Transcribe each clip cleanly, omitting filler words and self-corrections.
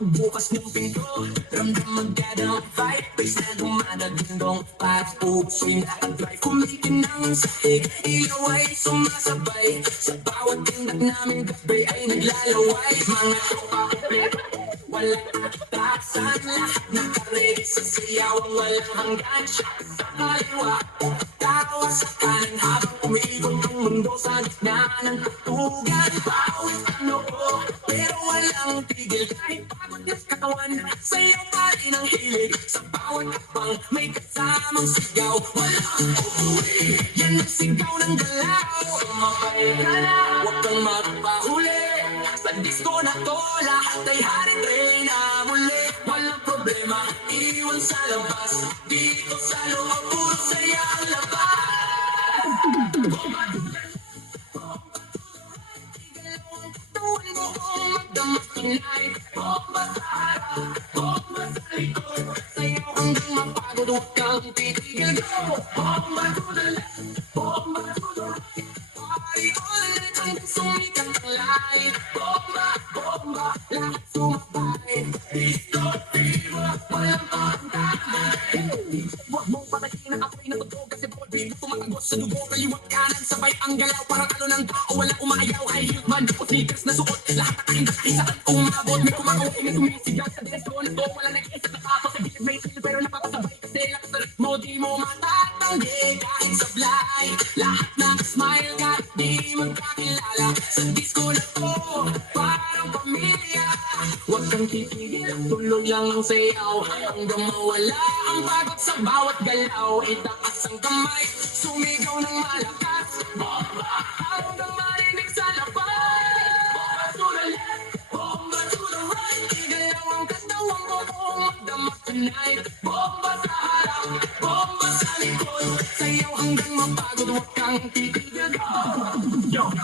Pagbukas ng pinto, ramdam magdadang vibe. Base na dumadagundong pag-puso'y nakadrive. Kumikinang ang sahig, ilaw ay sumasabay. Sa bawat tindak namin gabi ay naglalaway. Mga tropa kompleto, walang atasan. Lahat nakaredy sa siyawang walang hanggan. Siya sa kaliwa, tawa sa kanan. Habang umiikot ang mundo sa gitna ng tutugan. Bawat ano ko, pero walang tigil. Kahit pagod ng katawan, sayaw pa rin ang hilig. Sa bawat akbang, may kasamang sigaw. Walang uuwi, yan ang sigaw ng galaw. Sumabay ka na, huwag kang magpahuli. Sa disco na to, lahat ay haring reyna muli. Walang problema, iwan sa labas. Dito sa loob, puro saya ang labas. Tuwin mo kung magdamag tonight. Bomba sa harap, bomba sa likod. Sayaw hanggang mapagod, huwag kang titigil. Go! Bomba to the left, bomba to the right. Party all night hanggang sumikat ang light. Bomba, bomba, lahat sumabay. Disco fever, walang pantay. Huwag mong patayin ang apoy na totoo. Kasi bawal bigla tumatagos sa dugo. Kaliwat kanan, sabay ang galaw. Parang ano ng tao, wala umayaw. High heel man, o sneakers na suot. Lahat na kain dahil saan umabot. May kumakawin, may sumisigaw sa disco na to. Wala nag-isa na ako sa gilid, may feel. Pero napapasabay kasi lakas na ritmo. Di mo matatanggi kahit sablay. Lahat na-smile kahit di magkakilala. Sa disco na to, parang pamilya. Huwag kang titigil, tuloy lang ang sayaw. Hanggang mawala ang pagod sa bawat galaw. Itaas ang kamay, sumigaw ng malakas. Bomba, hanggang marinig sa labas. Bomba to the left, bomba to the right. Igalaw ang katawan mo kung magdamag tonight. Bomba sa harap, bomba sa likod. Sayaw hanggang mapagod, huwag kang titigil.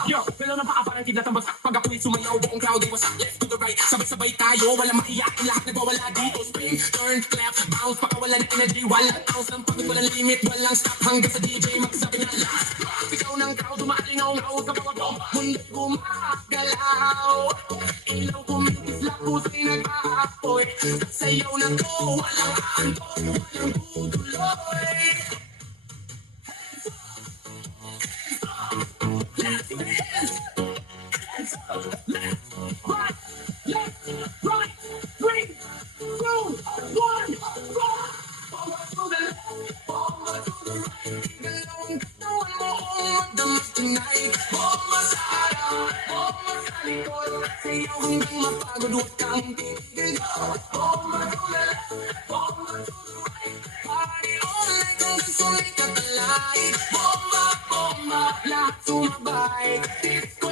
Yo, pero napaka-parang kidlat ang bagsak. Pag ako'y sumayaw, buong crowd ay wasak. Left to the right, sabay-sabay tayo. Walang maiyakin, lahat nagwawala dito. Spin, turn, clap, bounce, pakawalan ng energy. Walang ounce ng pagod, walang limit, walang stop. Hanggang sa DJ magsabi na last. Ikaw ng crowd, umaalingaw-ngaw sa bawat ko. Mundo'y gumagalaw. Ilaw kumitisla, puso'y nag-aapoy. Sayaw na to, walang aantok, walang tutuloy. Let's dance! Hands up, left, right, 3, 2, 1, rock! Forward to the left, forward to the right. Igalaw ang katawan mo kung magdamag tonight. Bomba sa harap, bomba sa likod. Sayaw hanggang mapagod, huwag kang titigil. Go! Bomba to the left, bomba to the right. Party all night hanggang sumikat ang light. Bomba, bomba, lahat sumabay. Disco